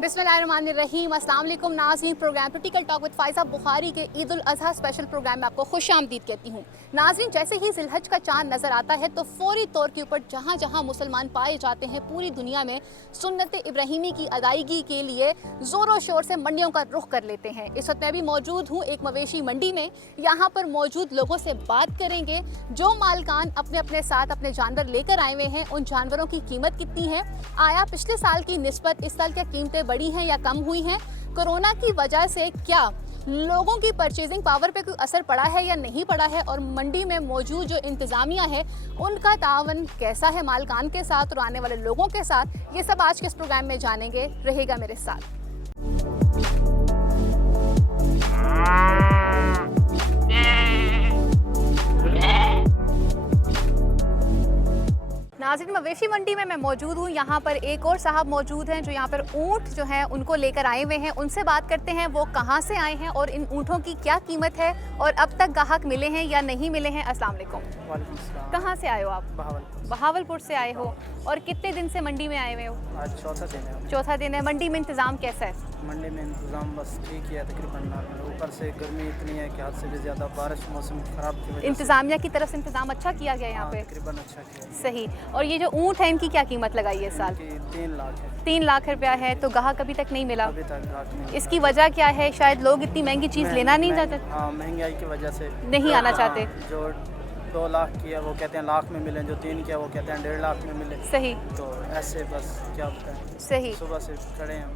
बिस्मिल्लाहिर्रहमानिर्रहीम। अस्सलाम वालेकुम नाज़रीन, program political talk with Faiza Bukhari के ईद उल अज़हा स्पेशल प्रोग्राम में आपको खुश आमदीद कहती हूँ। नाज़रीन, जैसे ही ज़िलहज का चांद नज़र आता है तो फौरी तौर के ऊपर जहाँ जहाँ मुसलमान पाए जाते हैं पूरी दुनिया में सुन्नत इब्राहीमी की अदायगी के लिए ज़ोरों शोर से मंडियों का रुख कर लेते हैं। इस वक्त मैं भी मौजूद हूँ एक मवेशी मंडी में। यहाँ पर मौजूद लोगों से बात करेंगे जो मालकान अपने अपने साथ अपने जानवर लेकर आए हुए हैं, उन जानवरों की कीमत कितनी है, आया पिछले साल की निस्बत इस साल क्या कीमतें बढ़ी हैं या कम हुई हैं, कोरोना की वजह से क्या लोगों की परचेजिंग पावर पे कोई असर पड़ा है या नहीं पड़ा है, और मंडी में मौजूद जो इंतज़ामिया है उनका तावन कैसा है मालकान के साथ और आने वाले लोगों के साथ, ये सब आज के इस प्रोग्राम में जानेंगे। रहेगा मेरे साथ। नाज़रीन, मवेशी मंडी में मैं मौजूद हूँ। यहाँ पर एक और साहब मौजूद हैं जो यहाँ पर ऊँट जो हैं उनको लेकर आए हुए हैं। उनसे बात करते हैं वो कहाँ से आए हैं और इन ऊँटों की क्या कीमत है और अब तक ग्राहक मिले हैं या नहीं मिले हैं। अस्सलाम वालेकुम। वालेकुम सलाम। कहाँ से आए हो आप? बहावलपुर से आए हो। और कितने दिन से मंडी में आए हुए हो? आज चौथा दिन है। चौथा दिन है। मंडी में इंतज़ाम कैसा है? मंडी में इंतज़ाम बस ठीक ही है तकरीबन नॉर्मल। ऊपर से गर्मी इतनी है कि हद से भी ज़्यादा, बारिश मौसम ख़राब की वजह से इंतज़ामिया की तरफ से इंतज़ाम अच्छा किया गया यहाँ पे? तकरीबन अच्छा किया। सही। और ये जो ऊँट है इनकी क्या कीमत लगाई है इस साल? 3 लाख है। 3 लाख रुपया है। तो ग्राहक अभी तक नहीं मिला? अभी तक ग्राहक नहीं। इसकी वजह क्या है? शायद लोग इतनी महंगी चीज़ लेना नहीं चाहते, हाँ, महंगाई की वजह से नहीं आना चाहते। जो 2 लाख की है वो कहते हैं लाख में मिले, जो 3 की है वो कहते हैं 1.5 लाख में मिले। सही। तो ऐसे बस क्या बताएं, सही। सुबह से खड़े हैं।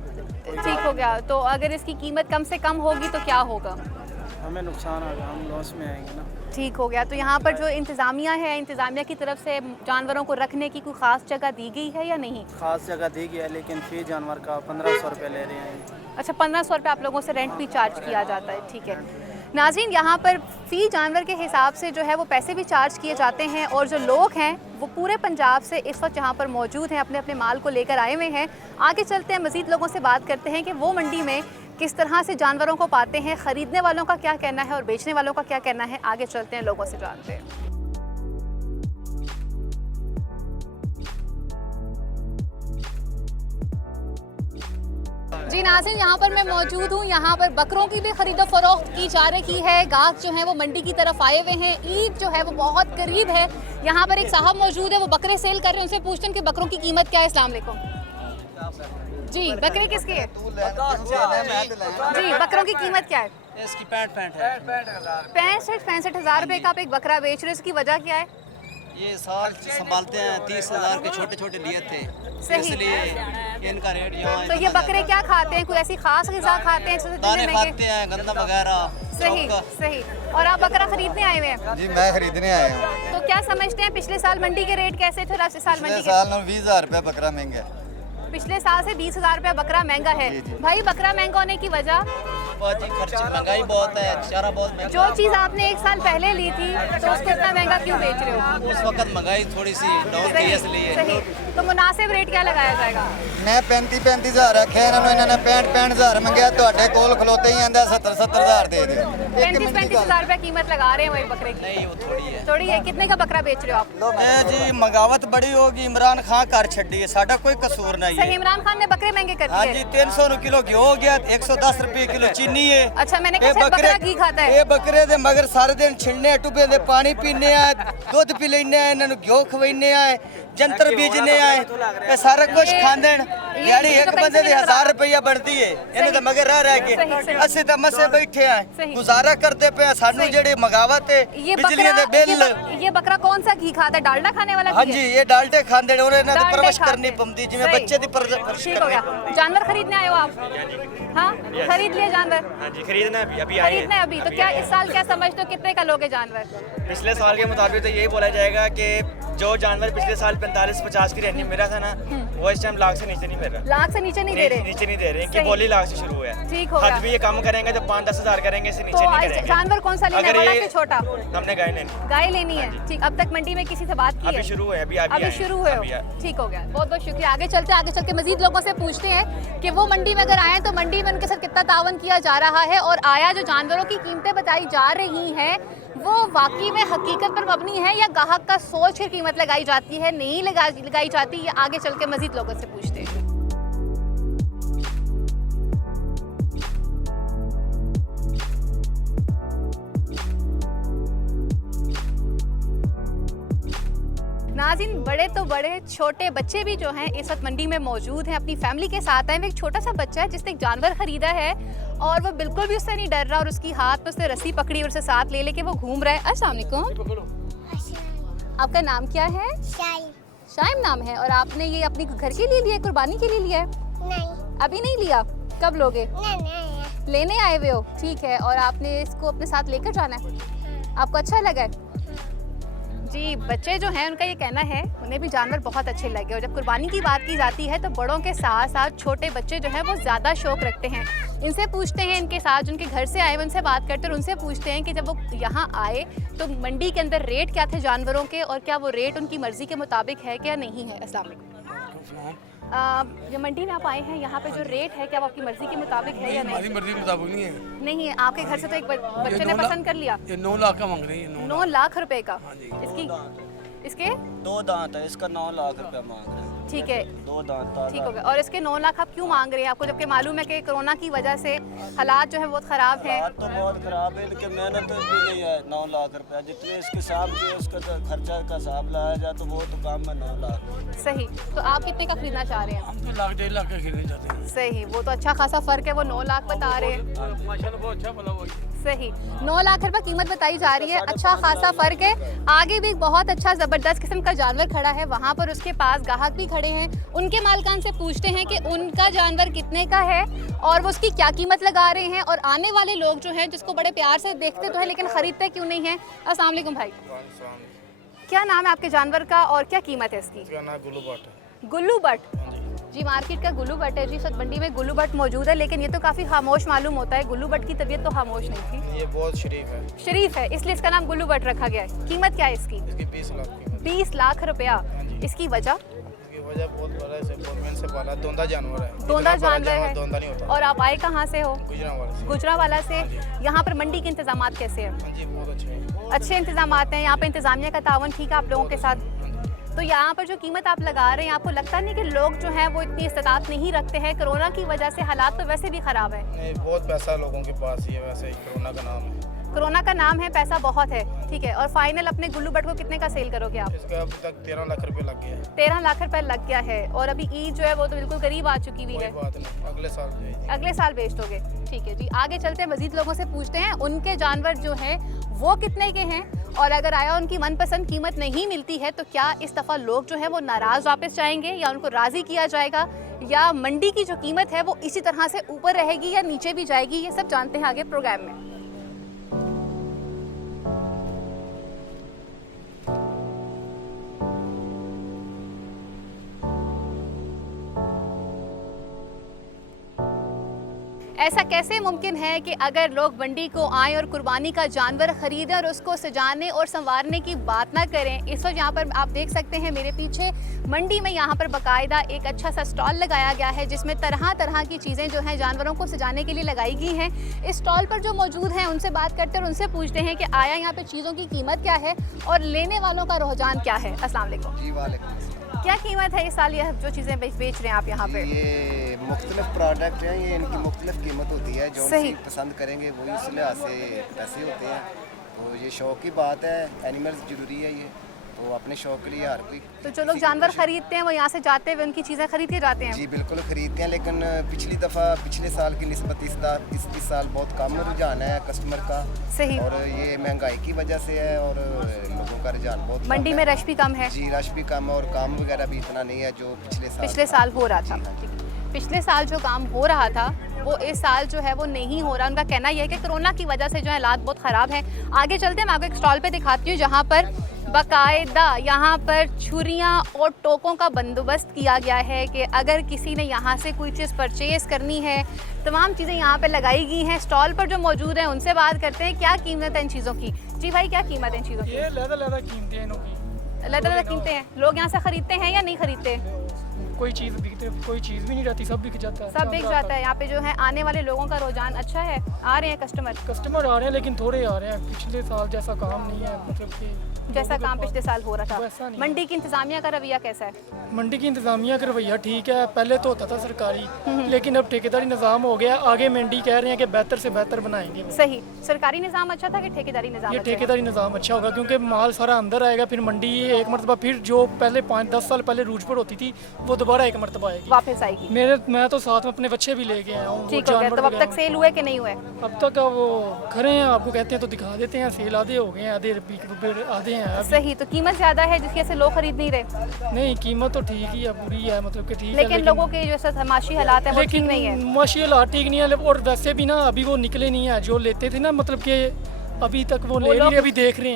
ठीक हो गया। तो अगर इसकी कीमत कम से कम होगी तो क्या होगा? हमें नुकसान होगा, हम लॉस में आएंगे ना। ठीक हो गया। तो यहाँ पर जो इंतज़ामिया है, इंतज़ामिया की तरफ से जानवरों को रखने की कोई ख़ास जगह दी गई है या नहीं? ख़ास जगह दी गई है, लेकिन फी जानवर का 1500 रुपये ले रहे हैं। अच्छा, 1500 रुपये आप लोगों से रेंट भी चार्ज किया जाता है। ठीक है नाज़रीन, यहाँ पर फ़ी जानवर के हिसाब से जो है वो पैसे भी चार्ज किए जाते हैं। और जो लोग हैं वो पूरे पंजाब से इस वक्त यहाँ पर मौजूद हैं, अपने अपने माल को लेकर आए हुए हैं। आगे चलते हैं, मज़ीद लोगों से बात करते हैं कि वो मंडी में किस तरह से जानवरों को पाते हैं, ख़रीदने वालों का क्या कहना है और बेचने वालों का क्या कहना है। आगे चलते हैं, लोगों से जानते हैं। जी नाज़रीन, यहाँ पर मैं मौजूद हूँ। यहाँ पर बकरों की भी खरीदो फरोख्त की जा रही है। गाहक जो है वो मंडी की तरफ आए हुए हैं। ईद जो है वो बहुत करीब है। यहाँ पर एक साहब मौजूद है, वो बकरे सेल कर रहे हैं। उनसे पूछते हैं कि बकरों की कीमत क्या है। अस्सलाम वालेकुम जी, बकरे किसके है? जी, बकरों की कीमत क्या है? इसकी 65 हज़ार रुपये का आप एक बकरा बेच रहे हो, इसकी वजह क्या है? ये साल संभालते हैं, 30,000 के छोटे छोटे लिए थे, इसलिए इनका रेट यहाँ। तो ये बकरे क्या खाते हैं? कोई ऐसी खास ग़िज़ा खाते हैं? दाने खाते हैं, गंदम वगैरह। सही सही। और आप बकरा खरीदने आए हुए हैं? जी, मैं खरीदने आया हूँ। तो क्या समझते हैं पिछले साल मंडी के रेट कैसे थे और इस साल मंडी के? साल 20,000 रुपये बकरा महंगा है। पिछले साल से 20,000 रुपया बकरा महंगा है। भाई, बकरा महंगा होने की वजह? महंगाई बहुत है, चारा बहुत महंगा। जो चीज़ आपने एक साल पहले ली थी तो उसको इतना महंगा क्यों बेच रहे हो? उस वक्त महंगाई थोड़ी सी डाउन थी इसलिए। सही। तो मुनासिब रेट क्या लगाया जाएगा? मैं 35 हज़ार रखे, इन्होंने 65 हज़ार मंगया। तो कोल खलोते ही आंदा 70 हज़ार दे दियो। 35 हज़ार रुपया कीमत लगा रहे हैं वही बकरे की? नहीं, वो थोड़ी है। थोड़ी है। कितने का बकरा बेच रहे हो आप? जी, मंगावत बड़ी होगी। इमरान खान कर छड़ी है, साडा कोई कसूर नहीं है। इमरान खान ने बकरे महंगे कर हाँ दिए। जी, 300 किलो घी हो गया, 110 रुपये किलो चीनी है। अच्छा, मैंने कहा बकरा घी खाता है। ये बकरे दे मगर सारे दिन छिड़ने टुबे दे, पानी पीने आए, दूध पी लेने आए, इन्होंने घ्यो खवाने आए, जंतर बीजने आए, ये सारा कुछ खांदे। दिहाड़ी एक बंदे दी 1000 रुपया बनती है, इन्हें तो मगर रह के असि तो मसे बैठे हैं, गुजारा करते पे। सानू जेडी मगावत है बिजली दे बिल। ये बकरा कौन सा घी खाता है? डालडा खाने वाला? हाँ जी, ये डालडे खांदे और इन्हें तो परवरिश करनी पड़ती, जिवें बच्चे दी परवरिश। ठीक हो गया। जानवर खरीदने आए हो आप? हाँ, खरीद लिए जानवर? हाँ जी, खरीदना है अभी आए खरीदना है अभी। तो क्या इस साल क्या समझते हो कितने का लोगे जानवर? पिछले साल के मुताबिक तो यही बोला जाएगा कि जो जानवर पिछले साल 45-50 की रेंज में मेरा था ना, वो इस टाइम लाख से नीचे नहीं मिल रहा। लाख से नीचे नहीं दे रहे? नीचे नहीं दे रहे, कि बोली लाख से शुरू हुआ है। ठीक हो गया। हद भी ये कम करेंगे तो 5-10 हज़ार करेंगे, इससे नीचे नहीं करेंगे। जानवर कौन सा लेना है, बड़ा कि छोटा? हमने गाय लेनी। गाय लेनी है। ठीक। अब तक मंडी में किसी से बात की है? अभी शुरू है, अभी शुरू हुए हो। ठीक हो गया, बहुत बहुत शुक्रिया। आगे चल के मजीद लोगों से पूछते हैं कि वो मंडी में अगर आए तो मंडी में उनके साथ कितना तावन किया जा रहा है, और आया जो जानवरों की कीमतें बताई जा रही हैं वो वाकई में हकीकत पर मबनी है या ग्राहक का सोच कर कीमत लगाई जाती है, नहीं लगाई जाती। ये आगे चल के मजीद लोगों से पूछते हैं। नाज़रीन, बड़े तो बड़े, छोटे बच्चे भी जो हैं इस वक्त मंडी में मौजूद हैं, अपनी फैमिली के साथ आए हैं। एक छोटा सा बच्चा है जिसने एक जानवर ख़रीदा है और वो बिल्कुल भी उससे नहीं डर रहा और उसकी हाथ में उसने रस्सी पकड़ी और उसे साथ ले लेके वो घूम रहा है। अस्सलाम वालेकुम, आपका नाम क्या है? शाइम नाम है। और आपने ये अपनी घर के लिए लिया है, कुर्बानी के लिए लिया है? नहीं, अभी नहीं लिया, कब लोगे? नहीं, लेने आए हुए हो, ठीक है। और आपने इसको अपने साथ लेकर जाना है, आपको अच्छा लगा है? जी, बच्चे जो हैं उनका ये कहना है उन्हें भी जानवर बहुत अच्छे लगे। और जब कुर्बानी की बात की जाती है तो बड़ों के साथ साथ छोटे बच्चे जो हैं वो ज़्यादा शौक़ रखते हैं। इनसे पूछते हैं, इनके साथ जो उनके घर से आए उनसे बात करते हैं और उनसे पूछते हैं कि जब वो यहाँ आए तो मंडी के अंदर रेट क्या थे जानवरों के और क्या वो रेट उनकी मर्ज़ी के मुताबिक है क्या नहीं है। अस्सलाम वालेकुम। ये मंडी में आप आए हैं, यहाँ पे जो रेट है क्या वो आपकी मर्ज़ी के मुताबिक है या नहीं? हमारी मर्जी के मुताबिक नहीं है। नहीं है, आपके घर से तो एक बच्चे ने पसंद कर लिया। ये 9 लाख का मांग रही है। 9 लाख रुपए का। इसके 2 दांत है, इसका 9 लाख रुपया मांग रहे हैं। ठीक है, 2 दांत ताज़ा। ठीक हो गया। और इसके 9 लाख आप क्यों मांग रहे हैं? आपको जबकि मालूम है कि कोरोना की वजह से हालात जो है बहुत ख़राब हैं। हालात तो बहुत ख़राब है, इनकी मेहनत भी नहीं है। 9 लाख रुपया जितने इसके हिसाब से उसका तो खर्चा का हिसाब लाया जाए तो वो तो काम है 9 लाख। सही, तो आप कितने का खरीदना चाह रहे हैं? हम तो 1 1.5 लाख का खरीदना चाहते हैं। सही, वो तो अच्छा खासा फ़र्क है, वो 9 लाख बता रहे हैं। माशाल्लाह बहुत अच्छा बोला वो। सही, 9 लाख रुपए कीमत बताई जा रही है, अच्छा खासा फ़र्क है। आगे भी एक बहुत अच्छा ज़बरदस्त किस्म का जानवर खड़ा है, वहाँ पर उसके पास ग्राहक भी खड़े हैं। उनके मालकान से पूछते हैं कि उनका जानवर कितने का है और वो उसकी क्या कीमत लगा रहे हैं। और आने वाले लोग जो हैं जिसको बड़े प्यार से देखते तो है लेकिन ख़रीदते क्यों नहीं हैं। अस्सलाम वालेकुम भाई, क्या नाम है आपके जानवर का और क्या कीमत है इसकी? गुल्लू बट। जी, मार्केट का गुल्लू बट है। जी, सच मंडी में गुल्लू बट मौजूद है लेकिन ये तो काफ़ी खामोश मालूम होता है। गुल्लू बट की तबीयत तो खामोश नहीं थी, ये बहुत शरीफ है। शरीफ है इसलिए इसका नाम गुल्लू बट रखा गया है। कीमत क्या है इसकी? इसकी 20 लाख कीमत। 20 लाख रुपया। इसकी वजह? इसकी वजह बहुत बड़ा है, गवर्नमेंट से पाला दोंदा जानवर है। दोंदा जानवर है। दोंदा नहीं होता। और आप आए कहाँ से हो? गुजरावाला से। गुजरावाला से। यहाँ पर मंडी के इंतजाम कैसे हैं? हाँ जी, बहुत अच्छे हैं। अच्छे इंतजाम हैं यहाँ पे, इंतजामिया का तावन ठीक है आप लोगों के साथ? तो यहाँ पर जो कीमत आप लगा रहे हैं, आपको लगता नहीं कि लोग जो हैं वो इतनी इस्तात नहीं रखते हैं? कोरोना की वजह से हालात तो वैसे भी ख़राब है। नहीं, बहुत पैसा लोगों के पास ही है, वैसे ही कोरोना का नाम है। कोरोना का नाम है, पैसा बहुत है, ठीक है। और फाइनल अपने गुल्लू बट को कितने का सेल करोगे आप? इसका अभी तक 13 लाख रुपए लग गया है। 13 लाख रुपए लग गया है। और अभी ईद जो है वो तो बिल्कुल करीब आ चुकी हुई कोई है। बात नहीं, अगले साल जाएगी। अगले साल बेच दोगे, ठीक है जी। आगे चलते हैं, मजीद लोगों से पूछते हैं उनके जानवर जो हैं वो कितने के हैं और अगर आया उनकी मनपसंद कीमत नहीं मिलती है तो क्या इस दफ़ा लोग जो है वो नाराज़ वापस जाएंगे या उनको राज़ी किया जाएगा या मंडी की जो कीमत है वो इसी तरह से ऊपर रहेगी या नीचे भी जाएगी? ये सब जानते हैं आगे प्रोग्राम में। ऐसा कैसे मुमकिन है कि अगर लोग मंडी को आएँ और कुर्बानी का जानवर ख़रीदें और उसको सजाने और संवारने की बात ना करें? इस वक्त यहाँ पर आप देख सकते हैं मेरे पीछे मंडी में यहाँ पर बाकायदा एक अच्छा सा स्टॉल लगाया गया है जिसमें तरह तरह की चीज़ें जो हैं जानवरों को सजाने के लिए लगाई गई हैं। इस स्टॉल पर जो मौजूद हैं उनसे बात करते हैं और उनसे पूछते हैं कि आया यहाँ पर चीज़ों की कीमत क्या है और लेने वालों का रुझान क्या है। अस्सलाम वालेकुम। जी वालेकुम। क्या कीमत है इस साल ये जो चीज़ें बेच रहे हैं आप यहाँ पे? ये मुख्तलिफ प्रोडक्ट हैं, ये इनकी मुख्तलिफ कीमत होती है। जो सही। पसंद करेंगे वो इस लिहाज से पैसे होते हैं। तो ये शौक की बात है, एनिमल्स ज़रूरी है ये, तो अपने शौक के लिए हर कोई। तो जो लोग जानवर खरीदते हैं वो यहाँ से जाते हुए उनकी चीज़ें खरीद के जाते हैं? जी बिल्कुल खरीदते हैं, लेकिन पिछली दफ़ा पिछले साल की निस्बत इस साल बहुत कम रुझान है कस्टमर का। सही। और ये महंगाई की वजह से है और लोगों का रुझान बहुत मंडी कम में है। रश भी कम है? जी रश भी कम है और काम वगैरह भी इतना नहीं है जो पिछले साल हो रहा था। पिछले साल जो काम हो रहा था वो इस साल जो है वो नहीं हो रहा। उनका कहना यह है कि कोरोना की वजह से जो है हालात बहुत ख़राब हैं। आगे चलते हैं, मैं आपको एक स्टॉल पे दिखाती हूँ जहाँ पर बाकायदा यहाँ पर छुरियाँ और टोकों का बंदोबस्त किया गया है कि अगर किसी ने यहाँ से कोई चीज़ परचेज़ करनी है, तमाम चीज़ें यहाँ पे लगाई गई हैं। स्टॉल पर जो मौजूद हैं उनसे बात करते हैं क्या कीमत है इन चीज़ों की। जी भाई, क्या कीमत है इन चीज़ों की? ये लहदा कीमतें हैं इनकी। लहदा कीमतें हैं। लोग यहाँ से ख़रीदते हैं या नहीं ख़रीदते? कोई चीज़ बिकते, कोई चीज़ भी नहीं रहती, सब बिक जाता है। सब बिक जाता है। यहाँ पे जो है आने वाले लोगों का रुझान अच्छा है, आ रहे हैं कस्टमर आ रहे हैं लेकिन थोड़े आ रहे हैं। पिछले साल जैसा काम नहीं है, मतलब कि जैसा काम पिछले साल हो रहा वैसा था। नहीं। मंडी की इंतजामिया का रवैया कैसा है? मंडी की इंतजामिया का रवैया ठीक है, पहले तो होता था सरकारी, लेकिन अब ठेकेदारी निज़ाम हो गया। आगे मंडी कह रहे हैं कि बेहतर से बेहतर बनाएंगे वो। सही, सरकारी निज़ाम अच्छा था कि ठेकेदारी निज़ाम ये अच्छा है? ठेकेदारी निज़ाम अच्छा होगा क्योंकि माल सारा अंदर आएगा, फिर मंडी एक मरतबा फिर जो पहले 5-10 साल पहले रूज पर होती थी वो दोबारा एक मरतबा आएगी। वापस आएगी। मैं तो साथ में अपने बच्चे भी लेके आया हूँ। वो ठीक हो गया। जानवर तो अब वगैरह- तक सेल हुए कि नहीं हुए? अब तक वो खड़े हैं, आपको कहते हैं तो दिखा देते हैं। सेल आधे हो गए हैं, आधे आधे हैं अभी। सही, तो कीमत ज़्यादा है जिसकी वजह से लोग खरीद नहीं रहे। नहीं, कीमत तो ठीक ही है, बुरी है, मतलब कि ठीक है, लेकिन लोगों के जो माशी हालात है वो ठीक नहीं है। माशी हालात ठीक नहीं है। और वैसे भी ना अभी वो निकले नहीं है जो लेते थे ना, मतलब कि अभी तक वो ले नहीं रहे, अभी देख रहे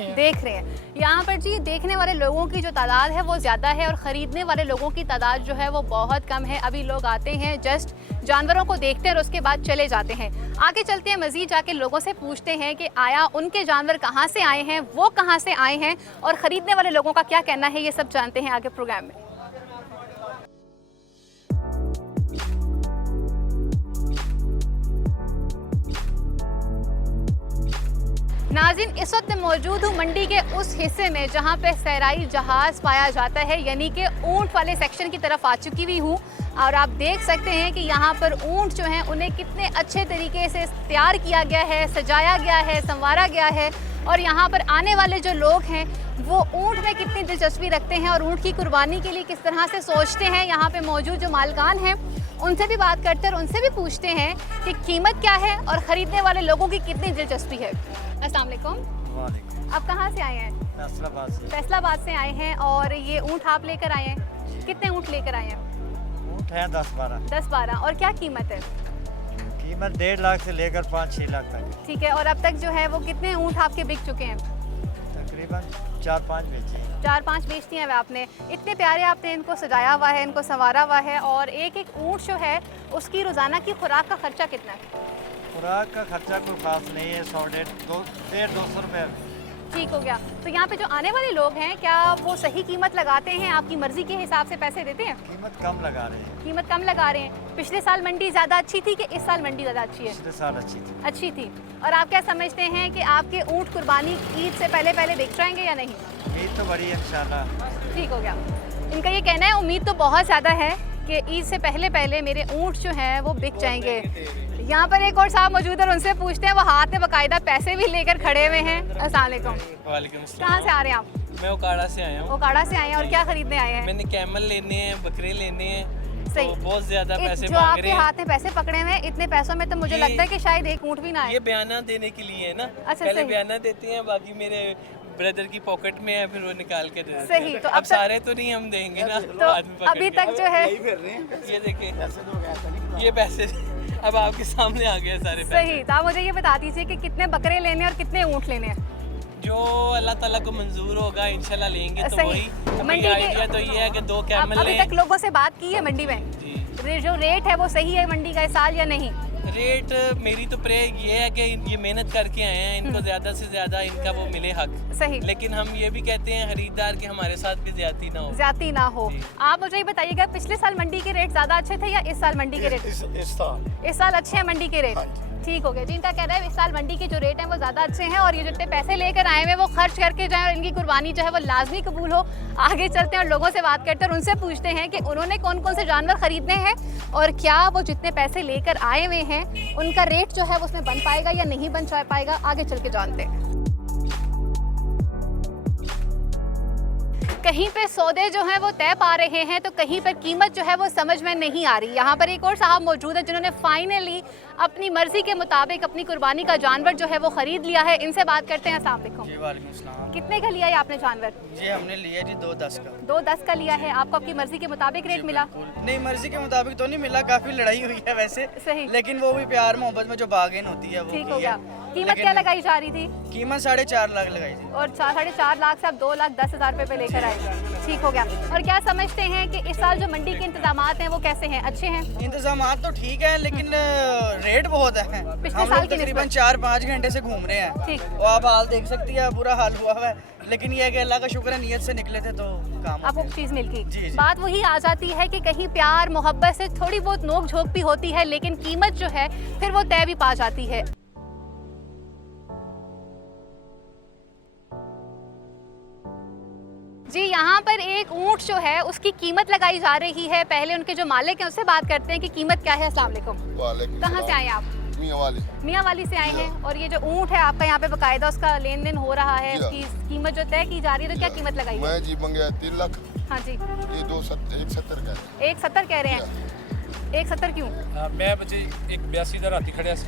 हैं। यहाँ पर जी देखने वाले लोगों की जो तादाद है वो ज़्यादा है और ख़रीदने वाले लोगों की तादाद जो है वो बहुत कम है। अभी लोग आते हैं, जस्ट जानवरों को देखते हैं और उसके बाद चले जाते हैं। आगे चलते हैं, मज़ीद जाके लोगों से पूछते हैं कि आया उनके जानवर कहाँ से आए हैं, वो कहाँ से आए हैं और ख़रीदने वाले लोगों का क्या कहना है, ये सब जानते हैं आगे प्रोग्राम में। नाज़रीन, इस वक्त मैं मौजूद हूँ मंडी के उस हिस्से में जहाँ पे सहराई जहाज़ पाया जाता है, यानी कि ऊँट वाले सेक्शन की तरफ आ चुकी हुई हूँ। और आप देख सकते हैं कि यहाँ पर ऊँट जो हैं उन्हें कितने अच्छे तरीके से तैयार किया गया है, सजाया गया है, संवारा गया है। और यहाँ पर आने वाले जो लोग हैं वो ऊँट में कितनी दिलचस्पी रखते हैं और ऊँट की कुर्बानी के लिए किस तरह से सोचते हैं। यहाँ पे मौजूद जो मालकान हैं उनसे भी बात करते हैं और उनसे भी पूछते हैं कि कीमत क्या है और ख़रीदने वाले लोगों की कितनी दिलचस्पी है। अस्सलाम वालेकुम। आप कहाँ से आए हैं? फैसलाबाद से। फैसलाबाद से आए हैं। और ये ऊँट आप लेकर आए हैं? कितने ऊँट लेकर आए हैं? ऊँट हैं 10-12। 10-12। और क्या कीमत है? कीमत 1.5 लाख से लेकर 5-6 लाख तक। ठीक है। और अब तक जो है वो कितने ऊँट आपके बिक चुके हैं? तकरीबन 4-5 बेचे। 4-5 बेच दिए हैं आपने। इतने प्यारे आपने इनको सजाया हुआ है, इनको संवारा हुआ है। और एक एक ऊँट जो है उसकी रोज़ाना की खुराक का खर्चा कितना है? खुराक का खर्चा कोई खास नहीं है, 100-150 रुपये। ठीक हो गया। तो यहाँ पे जो आने वाले लोग हैं क्या वो सही कीमत लगाते हैं, आपकी मर्जी के हिसाब से पैसे देते हैं? कीमत कम लगा रहे हैं। कीमत कम लगा रहे हैं। पिछले साल मंडी ज़्यादा अच्छी थी कि इस साल मंडी ज़्यादा अच्छी है? पिछले साल अच्छी थी। अच्छी थी। और आप क्या समझते हैं कि आपके ऊँट कुर्बानी ईद से पहले बिक जाएंगे या नहीं? उम्मीद तो बड़ी है इंशाल्लाह। ठीक हो गया। इनका ये कहना है उम्मीद तो बहुत ज़्यादा है कि ईद से पहले मेरे ऊँट जो हैं वो बिक जाएंगे। यहाँ पर एक और साहब मौजूद है, उनसे पूछते हैं। वो हाथ में बाकायदा पैसे भी लेकर खड़े हुए हैं। अस्सलाम वालेकुम। वालेकुम अस्सलाम। कहाँ से आ रहे हैं आप? मैं ओकाड़ा से आया हूँ। ओकाड़ा से आए हैं। और क्या खरीदने आए हैं? मैंने कैमल लेने हैं, बकरे लेने हैं। सही। तो बहुत ज्यादा पैसे जो मांग आपके रहे हैं। हाथ में पैसे पकड़े हुए हैं, इतने पैसों में तो मुझे ये- लगता है कि शायद एक ऊँट भी ना आए। ये बयाना देने के लिए है ना। अच्छा, पहले सही। बयाना देते हैं, बाकी मेरे ब्रदर की पॉकेट में है, फिर वो निकाल के दे देते सही, हैं। तो अब अब तक- सारे तो नहीं हम देंगे ना। तो बाद में पकड़ अभी के। तक जो है ये देखिए, ये पैसे अब आपके सामने आ गए सारे पैसे। सही। तो आप मुझे ये बता दीजिए कि कितने बकरे लेने हैं और कितने ऊँट लेने हैं? जो अल्लाह ताला को मंजूर होगा इंशाल्लाह लेंगे। तो सही। वही मंडी के- आइडिया तो ये है कि 2 कैमल अभी लें। तक लोगों से बात की है मंडी में? जी। जो रेट है वो सही है मंडी का इस साल या नहीं? रेट मेरी तो प्रे ये है कि ये मेहनत करके आए हैं, इनको ज़्यादा से ज़्यादा इनका वो मिले हक। सही। लेकिन हम ये भी कहते हैं खरीदार कि हमारे साथ भी ज्यादती ना हो। ज्यादती ना हो। जी। आप मुझे ये बताइएगा पिछले साल मंडी के रेट ज्यादा अच्छे थे या इस साल मंडी के रेट? इस साल अच्छे हैं मंडी के रेट। ठीक हो गया जी। इनका कहना है इस साल मंडी के जो रेट हैं वो ज़्यादा अच्छे हैं और ये जितने पैसे लेकर आए हुए वो खर्च करके जाएं और इनकी कुर्बानी जो है वो लाजमी कबूल हो। आगे चलते हैं और लोगों से बात करते हैं और उनसे पूछते हैं कि उन्होंने कौन कौन से जानवर ख़रीदने हैं और क्या वो जितने पैसे लेकर आए हुए हैं उनका रेट जो है वो उसमें बन पाएगा या नहीं बन पाएगा। आगे चल के जानते हैं। कहीं पे सौदे जो हैं वो तय पा रहे हैं तो कहीं पर कीमत जो है वो समझ में नहीं आ रही। यहाँ पर एक और साहब मौजूद है जिन्होंने फाइनली अपनी मर्जी के मुताबिक अपनी कुर्बानी का जानवर जो है वो खरीद लिया है। इनसे बात करते हैं। अस्सलाम वालेकुम। जी वालेकुम सलाम। कितने का लिया है आपने जानवर? जी हमने लिया जी 2.10 का। 2.10 का लिया है। आपको आपकी मर्जी के मुताबिक रेट मिला? नहीं, मर्जी के मुताबिक तो नहीं मिला, काफी लड़ाई हुई है वैसे। सही। लेकिन वो भी प्यार मोहब्बत में जो बार्गेन होती है वो ठीक की हो है। गया। कीमत लेकिन क्या लगाई जा रही थी? कीमत 4.5 लाख लगाई थी। और 4.5 लाख से आप 2,10,000 रुपये पे लेकर आए। ठीक हो गया। और क्या समझते हैं कि इस साल जो मंडी के इंतजामात हैं वो कैसे हैं? अच्छे हैं? इंतजाम तो ठीक है लेकिन रेट बहुत है। पिछले हम साल लोग की तकरीबन निस्बत। 4-5 घंटे से घूम रहे हैं। ठीक। वो आप हाल देख सकती है, बुरा हाल हुआ है। लेकिन ये है कि अल्लाह का शुक्र है नियत से निकले थे तो काम आपको चीज़ मिल गई। जी, जी। बात वही आ जाती है कि कहीं प्यार मोहब्बत से थोड़ी बहुत नोक झोंक भी होती है लेकिन कीमत जो है फिर वो तय भी पा जाती है। यहाँ पर एक ऊँट जो है उसकी कीमत लगाई जा रही है। पहले उनके जो मालिक हैं उससे बात करते हैं कि कीमत क्या है। अस्सलाम वालेकुम। कहाँ से आए हैं आप? मियाँ वाली से आए हैं। और ये जो ऊँट है आपका यहाँ पे बकायदा उसका लेन देन हो रहा है, उसकी कीमत जो तय की जा रही है, तो क्या कीमत लगाई है? मैं जी मंगया 3 लाख। हाँ जी। ये 170 का 170 कह रहे हैं। 170 क्यों? मैं बच्चे एक 82 ਦਾ ਰਾਤੀ ਖੜਿਆ ਸੀ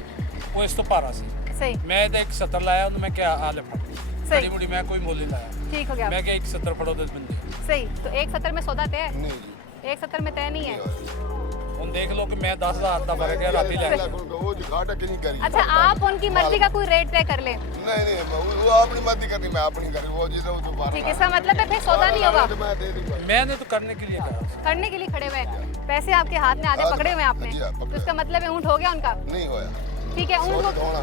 ਉਹ ਇਸ ਤੋਂ ਭਾਰਾ ਸੀ सही ਮੈਂ ਤਾਂ 170 ਲਾਇਆ ਉਹਨੂੰ ਮੈਂ ਕਿਹਾ ਆ ਲੈ ਫੜ सही ਬੜੀ ਬੁੜੀ ਮੈਂ ਕੋਈ ਮੁੱਲ ਨਹੀਂ ਲਾਇਆ ठीक हो गया। ਮੈਂ ਕਿਹਾ 170 ਫੜੋ 10 ਬੰਦੇ सही। तो 170 में सौदा तय है? नहीं जी 170 में तय नहीं है। ਹੁਣ ਦੇਖ ਲਓ ਕਿ ਮੈਂ 10000 ਦਾ ਫਰਕ ਹੈ ਰਾਤੀ ਲੈ ਲਿਆ वो जो घाटा की नहीं करी। अच्छा, आप उनकी मर्जी का कोई रेट तय कर लें। नहीं वो अपनी मर्जी करनी, मैं अपनी करी, वो जिसे वो तो बाहर ठीक है, इसका मतलब है फिर सौदा नहीं होगा। तो मैं दे दूंगा। मैंने तो करने के लिए कहा करने के लिए खड़े हुए हैं, पैसे आपके हाथ में आधे पकड़े हुए हैं आपने, जी हाँ, पकड़े। तो इसका मतलब है ऊँट हो गया उनका। नहीं होया। ठीक है, ऊँट तो होना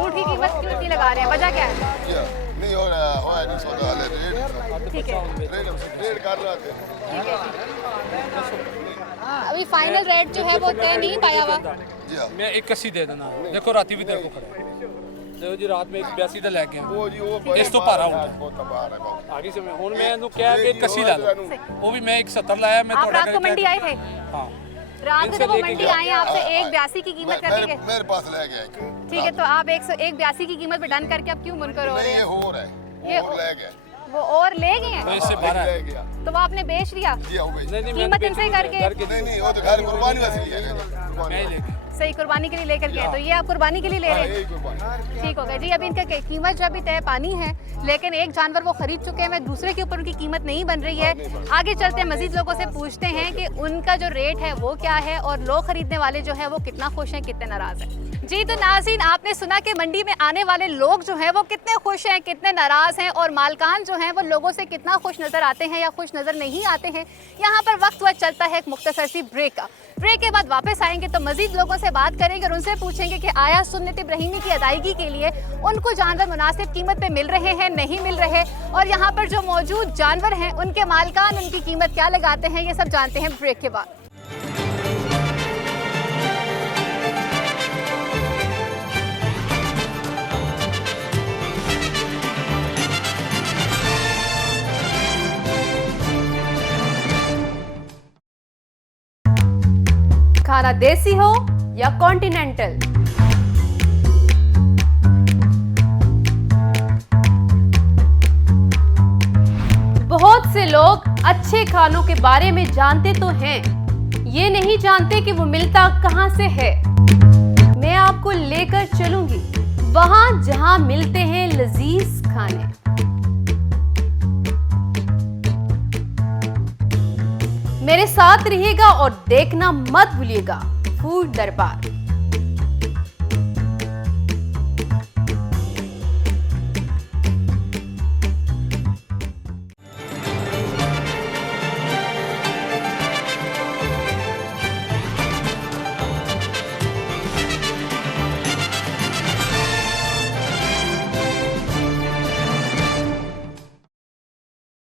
ऊँट की कीमत क्यों नहीं लगा रहे हैं, वजह क्या है? जी हाँ, नहीं हो रहा होया नहीं सौदा हाले रेट ठीक है रेट कर रहा थे। ठीक है। अभी फाइनल रेट जो है वो तय नहीं पाया हुआ। जी हाँ मैं 81 दे देना देखो राती भी तेरे को खड़ा देखो जी रात में 82 ਦਾ ਲੈ ਕੇ ਆਇਆ वो जी वो ਇਸ ਤੋਂ ਭਾਰਾ ਹੁੰਦਾ बहुत बाहर है। ਆਗੀ ਸਮੇਂ ਹੁਣ ਮੈਂ ਇਹਨੂੰ ਕਿਹਾ कि 81 ਲਾ ਲਓ ਉਹ भी मैं 170 ਲਾਇਆ मैं आप रात को मंडी आए थे? हाँ रात को जब वो मंडी आए हैं आपसे 182 की कीमत करने के, मेरे पास ले गया एक। ठीक है, तो आप 182 की कीमत पे डन करके अब क्यों मुनकर हो रहे नहीं ये हैं? हो रहा है ये और ले गया वो और ले गए तो हैं, इससे 12 ले है गया। तो वो आपने बेच लिया? जी हाँ भाई। नहीं नहीं कीमत इनसे करके नहीं वो तो घर कुर्बानी वैसे ही है मैं ही लेके सही कुर्बानी के लिए लेकर के आए, तो ये आप कुर्बानी के लिए ले रहे हैं? यही कुर्बानी। ठीक हो गया जी। अभी इनका कीमत जो अभी तय पानी है, लेकिन एक जानवर वो खरीद चुके हैं, दूसरे के ऊपर उनकी कीमत नहीं बन रही है। आगे चलते हैं, मजीद लोगों से पूछते हैं कि उनका जो रेट है वो क्या है और लोग खरीदने वाले जो है वो कितना खुश हैं, कितने नाराज हैं। जी तो नाज़रीन, आपने सुना कि मंडी में आने वाले लोग जो हैं वो कितने खुश हैं, कितने नाराज़ हैं, और मालकान जो हैं वो लोगों से कितना खुश नज़र आते हैं या खुश नज़र नहीं आते हैं। यहाँ पर वक्त हुआ चलता है एक मुख्तसर सी ब्रेक का। ब्रेक के बाद वापस आएंगे तो मजीद लोगों से बात करेंगे और उनसे पूछेंगे कि आया सुन्नत इब्राहिमी की अदायगी के लिए उनको जानवर मुनासिब कीमत पे मिल रहे हैं, नहीं मिल रहे, और यहाँ पर जो मौजूद जानवर हैं उनके मालकान उनकी कीमत क्या लगाते हैं, ये सब जानते हैं ब्रेक के बाद। खाना देसी हो या कॉन्टिनेंटल, बहुत से लोग अच्छे खानों के बारे में जानते तो हैं, ये नहीं जानते कि वो मिलता कहां से है। मैं आपको लेकर चलूंगी वहां जहां मिलते हैं लजीज खाने। मेरे साथ रहिएगा और देखना मत भूलिएगा फूड दरबार।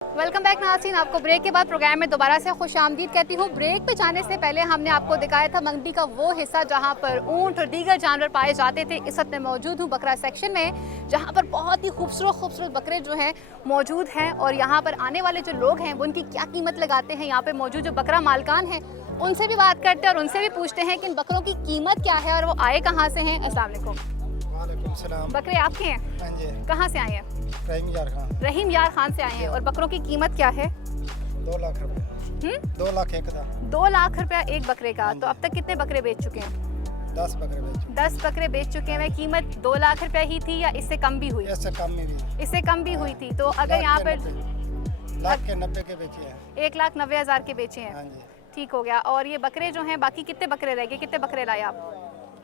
वेलकम बैक नाज़रीन, आपको ब्रेक के बाद प्रोग्राम में दोबारा से खुश आमदीद कहती हूँ। ब्रेक पे जाने से पहले हमने आपको दिखाया था मंडी का वो हिस्सा जहाँ पर ऊँट और दीगर जानवर पाए जाते थे। इस वक्त मैं मौजूद हूँ बकरा सेक्शन में, जहाँ पर बहुत ही खूबसूरत बकरे जो हैं मौजूद हैं, और यहाँ पर आने वाले जो लोग हैं वो उनकी क्या कीमत लगाते हैं। यहाँ पर मौजूद जो बकरा मालकान हैं उनसे भी बात करते हैं और उनसे भी पूछते हैं कि इन बकरों की कीमत क्या है और वो आए कहाँ से हैं। अस्सलाम वालेकुम। वालेकुम सलाम। बकरे आपके हैं? हाँ जी। कहाँ से आए हैं? रहीम यार खान। रहीम यार खान से आए हैं। और बकरों की कीमत क्या है? 2 लाख रुपए। 2 लाख एक था। 2 लाख रुपया एक बकरे का। तो अब तक कितने बकरे बेच चुके हैं? 10 बकरे बेच। 10 बकरे बेच चुके हैं। कीमत 2 लाख रुपया ही थी या इससे कम भी हुई? इससे कम में भी। इससे कम भी हुई थी। तो अगर यहाँ पर 1,90,000 के बेचे हैं। 1,90,000 के बेचे हैं। हाँ जी। ठीक हो गया। और ये बकरे जो हैं, बाकी कितने बकरे रह गए? कितने बकरे लाए आप?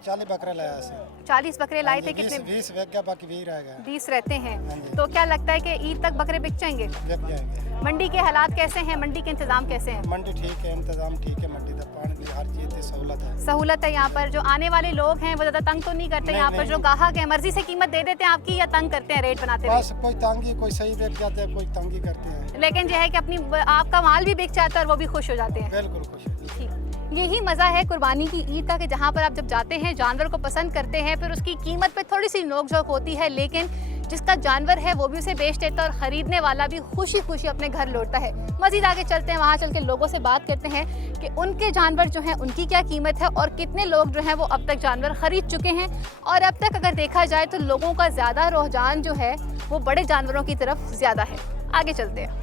40 बकरे लाया से। 40 बकरे लाए थे। कितने? 20 बेच गया, बाकी 20 रह गया। 20 रहते हैं। हाँ जी। तो क्या लगता है कि ईद तक बकरे बिक जाएंगे? बिक जाएंगे। मंडी के हालात कैसे हैं? मंडी के इंतजाम कैसे हैं? मंडी ठीक है, इंतजाम ठीक है। मंडी का पानी हर चीज़ की सहूलत है। सहूलत है। यहाँ पर जो आने वाले लोग हैं वो ज़्यादा तंग तो नहीं करते? नहीं, यहाँ पर नहीं, जो ग्राहक है मर्जी से कीमत दे देते हैं आपकी, या तंग करते हैं रेट बनाते हुए? बस कोई तंगी, कोई सही बेच जाते हैं, कोई तंगी करते हैं। लेकिन जो है कि अपनी आपका माल भी बिक जाता है और वो भी खुश हो जाते हैं। बिल्कुल खुश है। ठीक, यही मज़ा है कुर्बानी की ईद का कि जहाँ पर आप जब जाते हैं जानवर को पसंद करते हैं, फिर उसकी कीमत पे थोड़ी सी नोक झोंक होती है, लेकिन जिसका जानवर है वो भी उसे बेच देता है और ख़रीदने वाला भी खुशी खुशी अपने घर लौटता है। मज़ीद आगे चलते हैं, वहाँ चल के लोगों से बात करते हैं कि उनके जानवर जो हैं उनकी क्या कीमत है और कितने लोग जो हैं वो अब तक जानवर ख़रीद चुके हैं। और अब तक अगर देखा जाए तो लोगों का ज़्यादा रुझान जो है वो बड़े जानवरों की तरफ ज़्यादा है। आगे चलते हैं।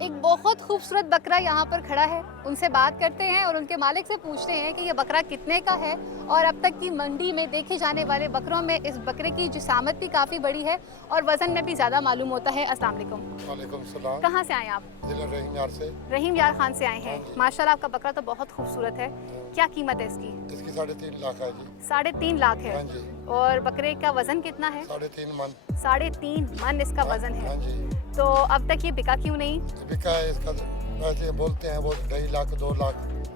एक बहुत खूबसूरत बकरा यहाँ पर खड़ा है, उनसे बात करते हैं और उनके मालिक से पूछते हैं कि ये बकरा कितने का है और अब तक की मंडी में देखे जाने वाले बकरों में इस बकरे की जिसामत भी काफ़ी बड़ी है और वज़न में भी ज़्यादा मालूम होता है। अस्सलाम वालेकुम। वालेकुम सलाम। कहाँ से आए आप? जिला रहीम यार से। रहीम यार खान से आए हैं। माशाल्लाह आपका बकरा तो बहुत खूबसूरत है। क्या कीमत है इसकी? इसकी 3.5 लाख है जी। 3.5 लाख है। हाँ जी। और बकरे का वज़न कितना है? 3.5 मन। 3.5 मन इसका वज़न है। हाँ जी। तो अब तक ये बिका क्यों नहीं? बिका है इसका, वैसे बोलते हैं वो 2.5 लाख 2 लाख।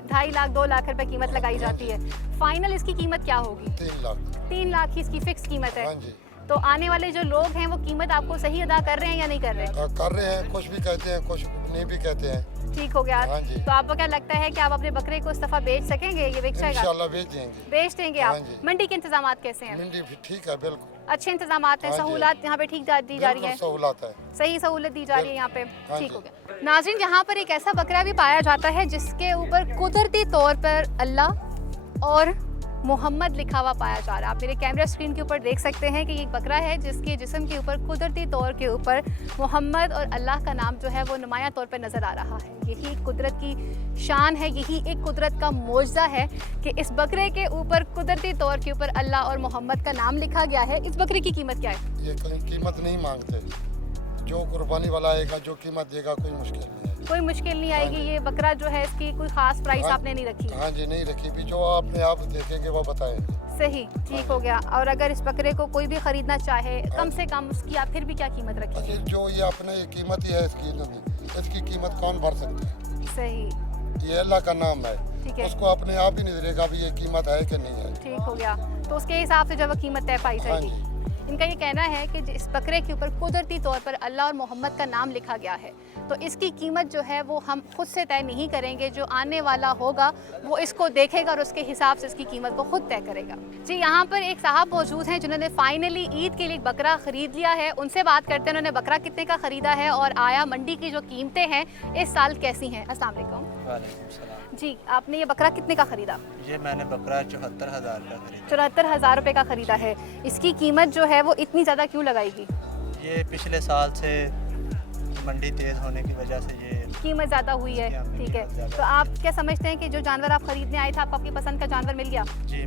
2.5 लाख 2 लाख रुपए कीमत लगाई जाती है। फाइनल इसकी कीमत क्या होगी? 3 लाख। 3 लाख की इसकी फिक्स कीमत है। हाँ जी। तो आने वाले जो लोग हैं वो कीमत आपको सही अदा कर रहे हैं या नहीं कर रहे? कर रहे हैं, कुछ भी कहते हैं कुछ नहीं भी कहते हैं। ठीक हो गया। हाँ जी। तो आपको क्या लगता है कि आप अपने बकरे को इस दफा बेच सकेंगे? ये बिक जाएगा? इंशाल्लाह बेच देंगे। बेच देंगे हाँ आप? जी। मंडी के इंतजाम कैसे हैं? मंडी भी ठीक है, बिल्कुल अच्छे इंतजाम हैं, हाँ जी। सहूलत यहाँ पे ठीक दी जा रही है? सहूलत है, सही सहूलत दी जा रही है यहाँ पे? हाँ ठीक जी। हो गया। नाज़रीन, यहाँ पर एक ऐसा बकरा भी पाया जाता है जिसके ऊपर कुदरती तौर पर अल्लाह और मोहम्मद लिखा हुआ पाया जा रहा है। आप मेरे कैमरा स्क्रीन के ऊपर देख सकते हैं कि ये एक बकरा है जिसके जिस्म के ऊपर कुदरती तौर के ऊपर मोहम्मद और अल्लाह का नाम जो है वो नुमाया तौर पर नज़र आ रहा है। यही कुदरत की शान है, यही एक कुदरत का मौजज़ा है कि इस बकरे के ऊपर कुदरती तौर के ऊपर अल्लाह और मोहम्मद का नाम लिखा गया है। इस बकरे की कीमत क्या है? ये कहीं कीमत नहीं मांगते, जो कुर्बानी वाला आएगा जो कीमत देगा कोई मुश्किल नहीं है। कोई मुश्किल नहीं आएगी। ये बकरा जो है इसकी कोई खास प्राइस हाँ, आपने नहीं रखी? हाँ जी, नहीं रखी भी, जो आपने आप देखेंगे वो बताएंगे। सही, ठीक हो गया। और अगर इस बकरे को कोई भी खरीदना चाहे कम से कम उसकी आप फिर भी क्या कीमत रखेंगे? अच्छा, जो ये अपने ये कीमत ही है इसकी नहीं, इसकी कीमत कौन भर सकता है? सही, ये अल्लाह का नाम है, ठीक है। उसको अपने आप ही नहीं देगा भी ये कीमत है कि नहीं है। ठीक हो गया। तो उसके हिसाब से जब वो कीमत तय पाई हाँ जाएगी। जी। इनका ये कहना है कि इस बकरे के ऊपर कुदरती तौर पर अल्लाह और मोहम्मद का नाम लिखा गया है, तो इसकी कीमत जो है वो हम खुद से तय नहीं करेंगे। जो आने वाला होगा वो इसको देखेगा और उसके हिसाब से इसकी कीमत को खुद तय करेगा। जी, यहाँ पर एक साहब मौजूद हैं जिन्होंने फाइनली ईद के लिए एक बकरा ख़रीद लिया है। उनसे बात करते हैं उन्होंने बकरा कितने का ख़रीदा है और आया मंडी की जो कीमतें हैं इस साल कैसी हैं। अस्सलाम वालेकुम। वालेकुम सलाम। जी, आपने ये बकरा कितने का ख़रीदा? ये मैंने बकरा 74,000 का खरीदा। 74,000 रुपये का ख़रीदा है। इसकी कीमत जो है वो इतनी ज़्यादा क्यों लगाएगी? ये पिछले साल से मंडी तेज़ होने की वजह से ये कीमत ज़्यादा हुई है। ठीक है, तो आप क्या समझते हैं कि जो जानवर आप ख़रीदने आए थे आपको आपकी पसंद का जानवर मिल गया? जी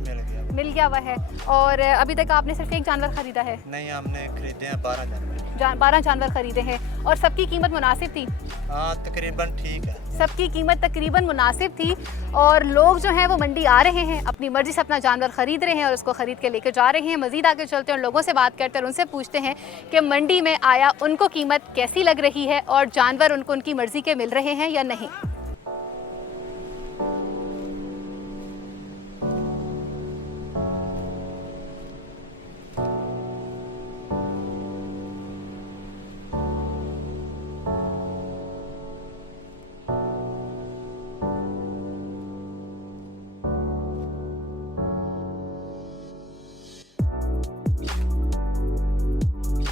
मिल गया हुआ है। और अभी तक आपने सिर्फ एक जानवर ख़रीदा है? नहीं, हमने खरीदे हैं 12 जानवर। 12 जानवर ख़रीदे हैं। और सबकी कीमत मुनासिब थी? हाँ, तकरीबन ठीक है। सबकी कीमत तकरीबन मुनासिब थी और लोग जो हैं वो मंडी आ रहे हैं, अपनी मर्ज़ी से अपना जानवर ख़रीद रहे हैं और उसको ख़रीद के लेकर जा रहे हैं। मज़ीद आगे चलते हैं और लोगों से बात करते हैं और उनसे पूछते हैं कि मंडी में आया उनको कीमत कैसी लग रही है और जानवर उनको उनकी मर्ज़ी के मिल रहे हैं या नहीं।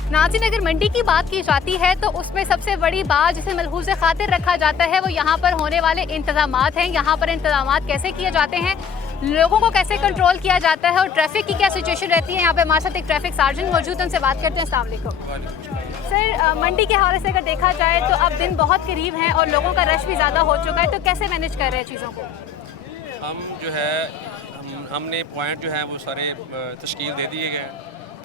नाज़रीन, अगर मंडी की बात की जाती है तो उसमें सबसे बड़ी बात जिसे मलहूज़ खातिर रखा जाता है वो यहाँ पर होने वाले इंतज़ामात हैं। यहाँ पर इंतज़ामात कैसे किए जाते हैं, लोगों को कैसे कंट्रोल किया जाता है और ट्रैफिक की क्या सिचुएशन रहती है। यहाँ पे हमारे साथ एक ट्रैफिक सार्जेंट मौजूद है, उनसे बात करते हैं। अस्सलाम वालेकुम। सर, मंडी के हवाले से अगर देखा जाए तो अब दिन बहुत करीब हैं और लोगों का रश भी ज़्यादा हो चुका है, तो कैसे मैनेज कर रहे हैं चीज़ों को? हम जो है हमने पॉइंट जो है वो सारे तश्कील दे दिए गए,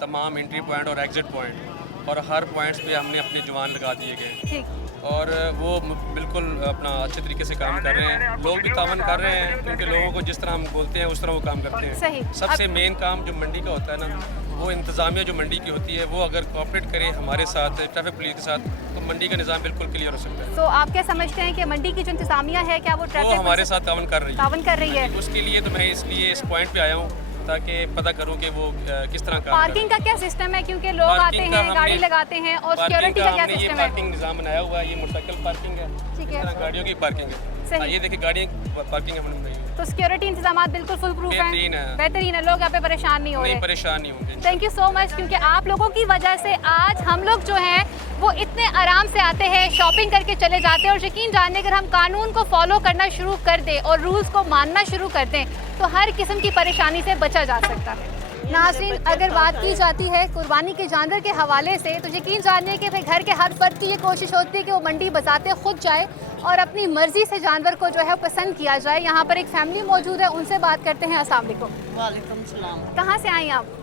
तमाम एंट्री पॉइंट और एग्ज़िट पॉइंट, और हर पॉइंट्स पे हमने अपने जवान लगा दिए गए। ठीक। और वो बिल्कुल अपना अच्छे तरीके से काम कर रहे हैं। लोग भी तावन कर रहे हैं क्योंकि लोगों को जिस तरह हम बोलते हैं उस तरह वो काम करते हैं। सही। सबसे मेन काम जो मंडी का होता है ना, वो इंतज़ामिया जो मंडी की होती है, वो अगर कोऑपरेट करे हमारे साथ, ट्रैफिक पुलिस के साथ, तो मंडी का निज़ाम बिल्कुल क्लियर हो सकता है। तो आप क्या समझते हैं कि मंडी की जो इंतज़ामिया है क्या वो ट्रैफिक हमारे साथ तावन कर रही है? तावन कर रही है। उसके लिए तो मैं इसलिए इस पॉइंट पे आया हूँ ताकि पता करूं कि वो किस तरह काम पार्किंग का क्या सिस्टम है, क्योंकि लोग आते पार्किंग का हैं गाड़ी हमने- लगाते हैं, और पार्किंग सिक्योरिटी का का क्या हमने ये सिस्टम है? पार्किंग निज़ाम बनाया हुआ है। ये मोटरसाइकिल पार्किंग है, ठीक इस है, तरह गाड़ियों की पार्किंग है। सही। हाँ, ये देखिए गाड़ियाँ पार्किंग हमने बनाई हुई है। तो सिक्योरिटी इंतजाम बिल्कुल फुल प्रूफ बेहतरीन हैं, है। बेहतरीन है, लोग यहाँ पे परेशान नहीं हो नहीं रहे। परेशान नहीं होंगे। थैंक यू सो मच, क्योंकि आप लोगों की वजह से आज हम लोग जो हैं वो इतने आराम से आते हैं, शॉपिंग करके चले जाते हैं, और यकीन जानिए अगर हम कानून को फॉलो करना शुरू कर दें और रूल्स को मानना शुरू कर दें तो हर किस्म की परेशानी से बचा जा सकता है। नाज़रीन, अगर बात की जाती है कुर्बानी के जानवर के हवाले से, तो यकीन जानिए कि भाई घर के हर फर्द की ये कोशिश होती है कि वो मंडी बजाते खुद जाए और अपनी मर्ज़ी से जानवर को जो है पसंद किया जाए। यहाँ पर एक फैमिली मौजूद है, उनसे बात करते हैं। अस्सलाम वालेकुम। वालेकुम सलाम। कहाँ से आई आप?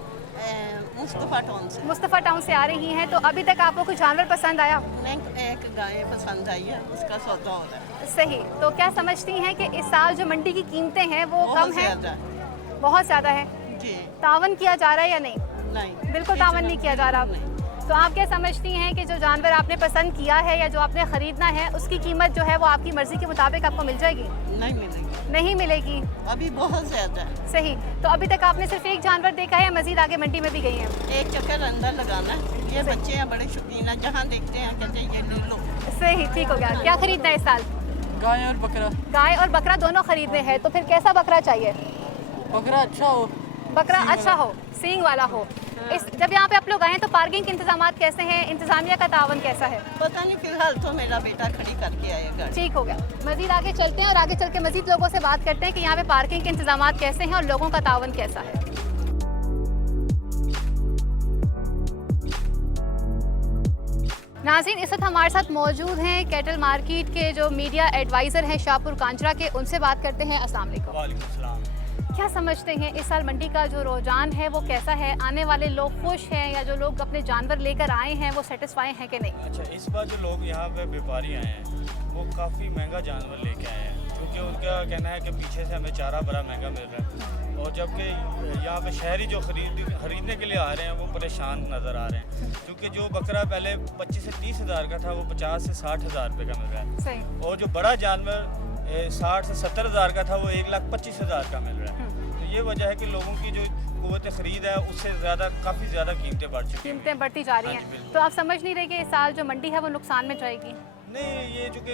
मुस्तफ़ा टाउन से। मुस्तफ़ा टाउन से आ रही हैं, तो अभी तक आपको कोई जानवर पसंद आया? नहीं, एक गाय पसंद आई है, उसका सौदा हो रहा है। सही। तो क्या समझती हैं कि इस साल जो मंडी की कीमतें हैं वो कम हैं? बहुत ज़्यादा है जी। तावन किया जा रहा है या नहीं? नहीं, बिल्कुल तावन नहीं किया जा रहा। तो आप क्या समझती हैं कि जो जानवर आपने पसंद किया है या जो आपने ख़रीदना है उसकी कीमत जो है वो आपकी मर्ज़ी के मुताबिक आपको मिल जाएगी? नहीं मिलेगी। नहीं मिलेगी? अभी बहुत ज़्यादा है। सही। तो अभी तक आपने सिर्फ एक जानवर देखा है या मज़ीद आगे मंडी में भी गई हैं? एक चक्कर अंदर लगाना है। ये बच्चे हैं बड़े शौकीन हैं, जहाँ देखते हैं कहते हैं ये ले लो। सही, ठीक हो गया। क्या खरीदना है इस साल? गाय और बकरा। गाय और बकरा दोनों खरीदने हैं, तो फिर कैसा बकरा चाहिए? बकरा अच्छा हो। बकरा अच्छा हो, सींग वाला हो। इस जब यहाँ पे आप लोग आए हैं तो पार्किंग के इंतजामात कैसे हैं, इंतजामिया का तावन कैसा है? पता नहीं, फिलहाल तो मेरा बेटा खड़ी करके आएगा। ठीक हो गया। मजीद आगे चलते हैं और आगे चल के मजीद लोगों से बात करते हैं कि यहाँ पे पार्किंग के इंतजामात कैसे हैं और लोगों का तावन कैसा है। नाज़रीन, इस वक्त हमारे साथ मौजूद हैं कैटल मार्केट के जो मीडिया एडवाइज़र हैं शाहपुर कांचरा के, उनसे बात करते हैं। अस्सलाम वालेकुम। वालेकुम सलाम। क्या समझते हैं इस साल मंडी का जो रुझान है वो कैसा है? आने वाले लोग खुश हैं या जो लोग अपने जानवर लेकर आए हैं वो सेटिस्फाई हैं कि नहीं? अच्छा, इस बार जो लोग यहाँ पे व्यापारी आए हैं वो काफ़ी महंगा जानवर लेके आए हैं, क्योंकि उनका कहना है कि पीछे से हमें चारा बड़ा महंगा मिल रहा है, और जबकि यहाँ पे शहरी जो खरीदने के लिए आ रहे हैं वो परेशान नज़र आ रहे हैं, क्योंकि जो बकरा पहले 25 से 30 हज़ार का था वो 50 से 60 हज़ार रुपये का मिल रहा है। सही। और जो बड़ा जानवर 60 से 70 हज़ार का था वो 1,25,000 का मिल रहा है। तो ये वजह है कि लोगों की जो क़ुव्वत ख़रीद है उससे ज़्यादा काफ़ी ज़्यादा कीमतें बढ़ चुकी हैं। कीमतें बढ़ती जा रही हैं, तो आप समझ नहीं रहे कि इस साल जो मंडी है वो नुकसान में जाएगी? नहीं, ये चूँकि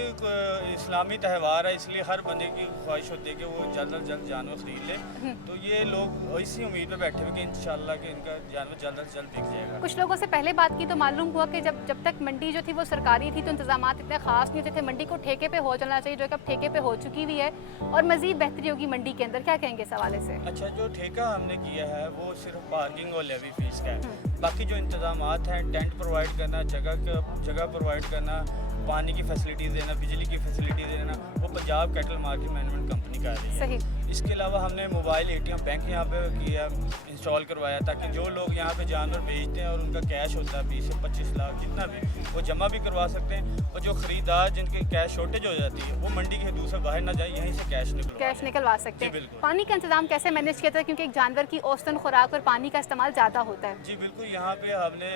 इस्लामी त्यौहार है इसलिए हर बंदे की ख्वाहिश होती है कि वो जल्द से जल्द जानवर ख़रीद ले, तो ये लोग इसी उम्मीद पे बैठे हुए कि इंशाल्लाह कि इनका जानवर जल्द से जल्द बिक जाएगा। कुछ लोगों से पहले बात की तो मालूम हुआ कि जब तक मंडी जो थी वो सरकारी थी तो इंतजामात इतने खास नहीं होते थे, मंडी को ठेके पे हो चलना चाहिए, जो कि अब ठेके पे हो चुकी हुई है और मज़ीद बेहतरी होगी मंडी के अंदर। क्या कहेंगे इस हवाले से? अच्छा, जो ठेका हमने किया है वो सिर्फ पार्किंग और लेवी फीस का है, बाकी जो इंतजामात हैं, टेंट प्रोवाइड करना, जगह प्रोवाइड करना, पानी की फैसिलिटीज़ देना, बिजली की फैसिलिटी देना, वो Punjab cattle market management company का है। सही। इसके अलावा हमने मोबाइल ATM बैंक यहाँ पे किया, इंस्टॉल करवाया, ताकि जो लोग यहाँ पे जानवर बेचते हैं और उनका कैश होता है 20 से 25 लाख जितना भी, वो जमा भी करवा सकते हैं, और जो ख़रीदार जिनके कैश शॉर्टेज हो जाती है वो मंडी के दूसरे बाहर ना जाए, यहीं से कैश निकलवा सकते हैं। पानी का इंतजाम कैसे मैनेज किया था, क्योंकि एक जानवर की औसतन खुराक और पानी का इस्तेमाल ज़्यादा होता है? जी बिल्कुल, यहाँ पे हमने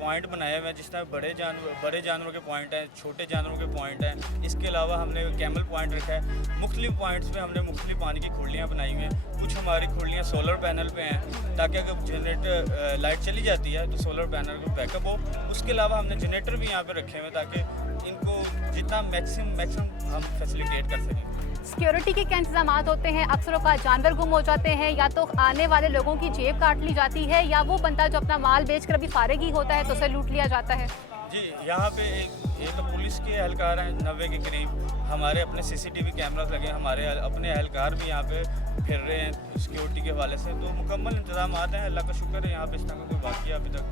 पॉइंट बनाए हुए हैं, जिस तरह बड़े जानवरों के पॉइंट हैं, छोटे जानवरों के पॉइंट हैं। इसके अलावा हमने कैमल पॉइंट रखा है। मुख्तलिफ पॉइंट्स पे हमने मुख्तलिफ पानी की खुर्लियाँ बनाई हुई हैं। कुछ हमारी खुर्लियाँ सोलर पैनल पे हैं, ताकि अगर जनरेटर लाइट चली जाती है तो सोलर पैनल को बैकअप हो। उसके अलावा हमने जनरेटर भी यहाँ पे रखे हुए ताकि इनको जितना मैक्सिमम हम फैसिलिटेट कर सकें। सिक्योरिटी के क्या इंतजाम होते हैं? अक्सर का जानवर गुम हो जाते हैं, या तो आने वाले लोगों की जेब काट ली जाती है, या वो बंदा जो अपना माल बेचकर अभी फारिग ही होता है तो उसे लूट लिया जाता है। जी, यहाँ पे एक तो पुलिस के एहलकार हैं 90 के करीब, हमारे अपने CCTV कैमरास लगे, हमारे अपने एहलकार भी यहाँ पे फिर रहे हैं सिक्योरिटी के हवाले से, तो मुकम्मल इंतजाम आते हैं। अल्लाह का शुक्र है यहाँ पे इस तरह का कोई वाक़या अभी तक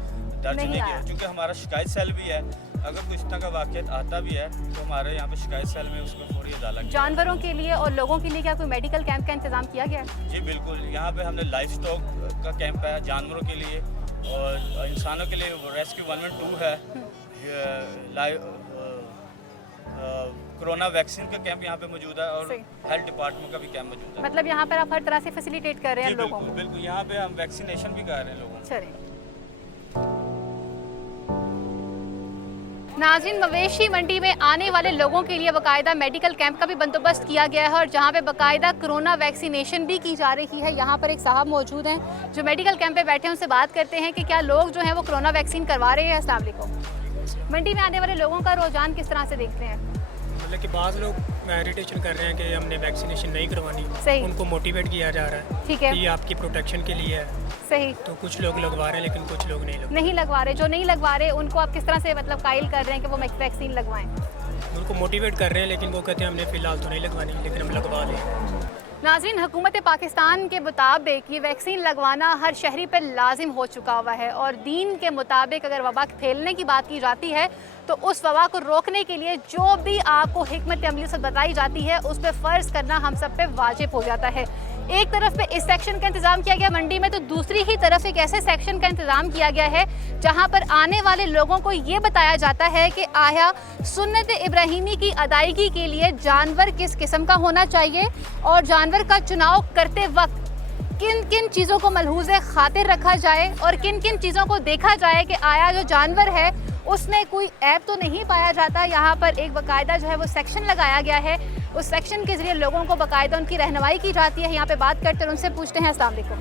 दर्ज नहीं किया, क्योंकि हमारा शिकायत सेल भी है। अगर कोई इस तरह का वाक़या आता भी है तो हमारे यहाँ पे शिकायत सेल में उसमें फौरी अदालत। जानवरों के लिए और लोगों के लिए क्या कोई मेडिकल कैंप का इंतजाम किया गया है? जी बिल्कुल, यहाँ पे हमने लाइफ स्टॉक का कैंप है जानवरों के लिए, और इंसानों के लिए रेस्क्यू 112 है। कोरोना वैक्सीन का कैंप यहाँ पे मौजूद है, और हेल्थ डिपार्टमेंट का भी कैंप मौजूद है। मतलब यहाँ पर आप हर तरह से फैसिलिटेट कर रहे हैं लोगों को? बिल्कुल, यहाँ पे हम वैक्सीनेशन भी कर रहे हैं लोगों को। चलिए, नाज़रीन, मवेशी मंडी में आने वाले लोगों के लिए बाकायदा मेडिकल कैंप का भी बंदोबस्त किया गया है और जहां पे बाकायदा कोरोना वैक्सीनेशन भी की जा रही है। यहां पर एक साहब मौजूद हैं जो मेडिकल कैंप पे बैठे हैं, उनसे बात करते हैं कि क्या लोग जो हैं वो कोरोना वैक्सीन करवा रहे हैं। अस्सलाम वालेकुम। मंडी में आने वाले लोगों का रुझान किस तरह से देखते हैं? मतलब कि बाद लोग इरिटेशन कर रहे हैं कि हमने वैक्सीनेशन नहीं करवानी, सही। उनको मोटिवेट किया जा रहा है ठीक है, कि ये आपकी प्रोटेक्शन के लिए है। सही। तो कुछ लोग लगवा रहे हैं लेकिन कुछ लोग नहीं लगवा रहे। जो नहीं लगवा रहे उनको आप किस तरह से मतलब कायल कर रहे हैं कि वो वैक्सीन लगवाएं? उनको मोटिवेट कर रहे हैं लेकिन वो कहते हैं हमने फ़िलहाल तो नहीं लगवानी, लेकिन हम लगवा लें। नाज़रीन, हुकूमत पाकिस्तान के मुताबिक ये वैक्सीन लगवाना हर शहरी पर लाजिम हो चुका हुआ है और दीन के मुताबिक अगर वबा फैलने की बात की जाती है तो उस वबा को रोकने के लिए जो भी आपको हिकमत अमली से बताई जाती है उस पर फ़र्ज़ करना हम सब पे वाजिब हो जाता है। एक तरफ पे इस सेक्शन का इंतज़ाम किया गया मंडी में, तो दूसरी ही तरफ एक ऐसे सेक्शन का इंतज़ाम किया गया है जहां पर आने वाले लोगों को ये बताया जाता है कि आया सुन्नत इब्राहिमी की अदायगी के लिए जानवर किस किस्म का होना चाहिए और जानवर का चुनाव करते वक्त किन किन चीज़ों को मलहूज़ खातिर रखा जाए और किन किन चीज़ों को देखा जाए कि आया जो जानवर है उसमें कोई ऐप तो नहीं पाया जाता। यहाँ पर एक बाकायदा जो है वो सेक्शन लगाया गया है, उस सेक्शन के ज़रिए लोगों को बाकायदा उनकी रहनुमाई की जाती है। यहाँ पे बात करते हैं, उनसे पूछते हैं। अस्सलाम वालेकुम।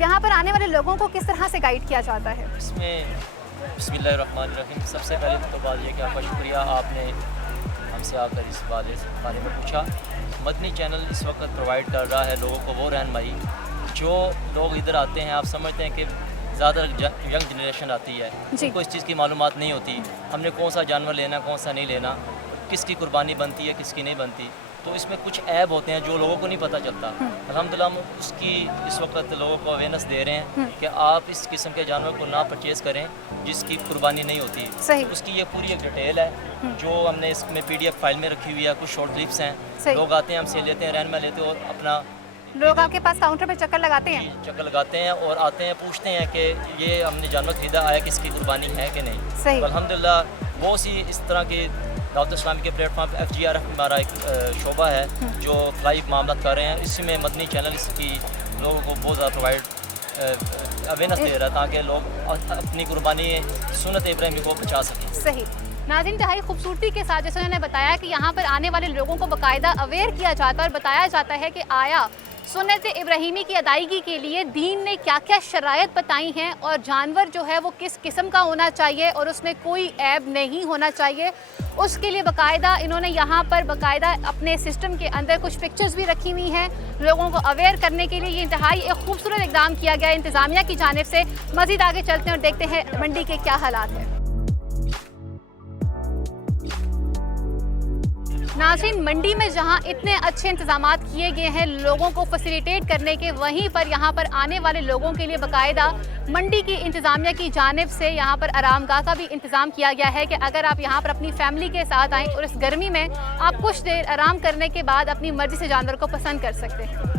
यहाँ पर आने वाले लोगों को किस तरह से गाइड किया जाता है? इसमें बिस्मिल्लाहिर्रहमानिर्रहीम, सबसे पहले तो बात यह कि आपका शुक्रिया, आपने हमसे आकर इस बारे में पूछा। मदनी चैनल इस वक्त प्रोवाइड कर रहा है लोगों को वो रहनुमाई। जो लोग इधर आते हैं, आप समझते हैं कि ज़्यादा यंग जनरेशन आती है, उनको इस चीज़ की मालूमात नहीं होती हमने कौन सा जानवर लेना, कौन सा नहीं लेना, किसकी कुर्बानी बनती है, किसकी नहीं बनती। तो इसमें कुछ ऐब होते हैं जो लोगों को नहीं पता चलता। अल्हम्दुलिल्लाह हम उसकी इस वक्त लोगों को अवेयरनेस दे रहे हैं कि आप इस किस्म के जानवर को ना परचेज़ करें जिसकी कुर्बानी नहीं होती। सही। उसकी ये पूरी एक डिटेल है जो हमने इसमें PDF फाइल में रखी हुई है। कुछ शॉर्ट क्लिप्स हैं, लोग आते हैं हमसे लेते हैं, रहनुमा लेते हैं और अपना लोग आपके पास काउंटर पे चक्कर लगाते हैं? चक्कर लगाते हैं और आते हैं, पूछते हैं कि ये हमने जानवर खरीदा, आया किसकी कुर्बानी है कि नहीं। सही। तो अल्हम्दुलिल्लाह बहुत सी इस तरह की दावत इस्लामी के प्लेटफॉर्म पर FGR हमारा एक शोबा है जो फ्लाई मामला कर रहे हैं। इसी में मदनी चैनल इसकी लोगों को बहुत ज़्यादा प्रोवाइड अवेयरनेस दे रहा है ताकि लोग अपनी कुर्बानी सुन्नत इब्राहिमी को बचा सकें। सही। नाज़रीन, इंतहाई खूबसूरती के साथ जैसे उन्होंने बताया कि यहाँ पर आने वाले लोगों को बाकायदा अवेयर किया जाता है और बताया जाता है कि आया सुन्नत इब्राहिमी की अदायगी के लिए दीन ने क्या क्या शरायत बताई हैं और जानवर जो है वो किस किस्म का होना चाहिए और उसमें कोई ऐब नहीं होना चाहिए। उसके लिए बाकायदा इन्होंने यहाँ पर बाकायदा अपने सिस्टम के अंदर कुछ पिक्चर्स भी रखी हुई हैं लोगों को अवेयर करने के लिए। ये इंतहाई एक खूबसूरत इक़दाम किया गया है इंतज़ामिया की जानिब से। मज़ीद आगे चलते हैं और देखते हैं मंडी के क्या हालात हैं। नाज़रीन, मंडी में जहां इतने अच्छे इंतजामात किए गए हैं लोगों को फैसिलिटेट करने के, वहीं पर यहां पर आने वाले लोगों के लिए बाकायदा मंडी की इंतज़ामिया की जानिब से यहां पर आरामगाह का भी इंतज़ाम किया गया है कि अगर आप यहां पर अपनी फैमिली के साथ आएँ और इस गर्मी में आप कुछ देर आराम करने के बाद अपनी मर्ज़ी से जानवर को पसंद कर सकते हैं।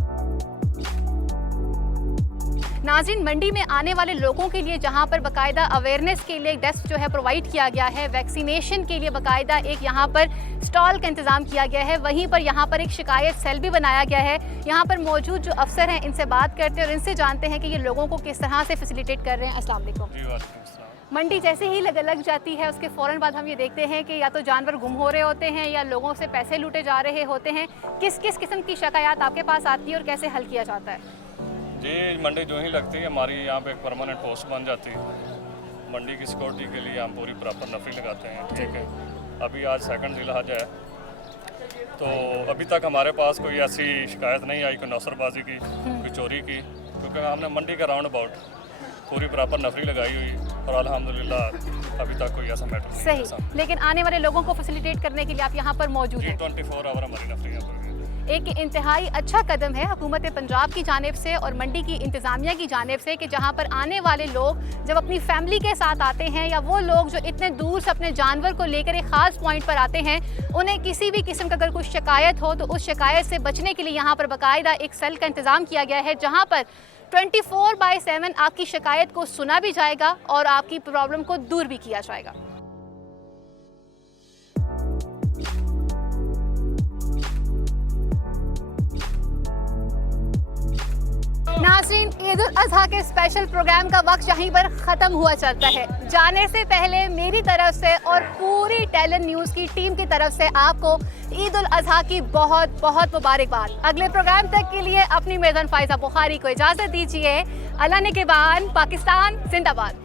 नाज़रीन, मंडी में आने वाले लोगों के लिए जहां पर बाकायदा अवेयरनेस के लिए एक डेस्क जो है प्रोवाइड किया गया है, वैक्सीनेशन के लिए बाकायदा एक यहां पर स्टॉल का इंतज़ाम किया गया है, वहीं पर यहां पर एक शिकायत सेल भी बनाया गया है। यहां पर मौजूद जो अफसर हैं इनसे बात करते हैं और इनसे जानते हैं कि ये लोगों को किस तरह से फैसिलिटेट कर रहे हैं। अस्सलाम वालेकुम। मंडी जैसे ही लग जाती है उसके फ़ौरन बाद हम ये देखते हैं कि या तो जानवर गुम हो रहे होते हैं या लोगों से पैसे लूटे जा रहे होते हैं। किस किस किस्म की शिकायत आपके पास आती है और कैसे हल किया जाता है? जी, मंडी जो ही लगती है हमारी यहाँ पे एक परमानेंट पोस्ट बन जाती है। मंडी की सिक्योरिटी के लिए हम पूरी प्रॉपर नफरी लगाते हैं। ठीक है, अभी आज सेकंड जिलहज है तो अभी तक हमारे पास कोई ऐसी शिकायत नहीं आई कोई नौसरबाजी की, कोई चोरी की, क्योंकि हमने मंडी का राउंड अबाउट पूरी प्रॉपर नफरी लगाई हुई और अल्हम्दुलिल्लाह अभी तक कोई ऐसा मैटर नहीं है। सही। लेकिन आने वाले लोगों को फैसिलिटेट करने के लिए आप यहाँ पर मौजूद हैं। 24 आवर हमारी नफरी है। एक इंतहाई अच्छा कदम है हुकूमत पंजाब की जानिब से और मंडी की इंतज़ामिया की जानिब से कि जहाँ पर आने वाले लोग जब अपनी फैमिली के साथ आते हैं या वो लोग जो इतने दूर से अपने जानवर को लेकर एक ख़ास पॉइंट पर आते हैं, उन्हें किसी भी किस्म का अगर कुछ शिकायत हो तो उस शिकायत से बचने के लिए यहाँ पर बाकायदा एक सेल का इंतज़ाम किया गया है जहाँ पर 24/7 आपकी शिकायत को सुना भी जाएगा और आपकी प्रॉब्लम को दूर भी किया जाएगा। नाज़रीन, नाज़रीन, ईद उल अज़हा के स्पेशल प्रोग्राम का वक्त यहीं पर ख़त्म हुआ चलता है। जाने से पहले मेरी तरफ से और पूरी टैलेंट न्यूज़ की टीम की तरफ से आपको ईद उल अज़हा की बहुत बहुत मुबारकबाद। अगले प्रोग्राम तक के लिए अपनी मेज़बान फ़ाइज़ा बुखारी को इजाज़त दीजिए। अल्लाह ने के बान, पाकिस्तान जिंदाबाद।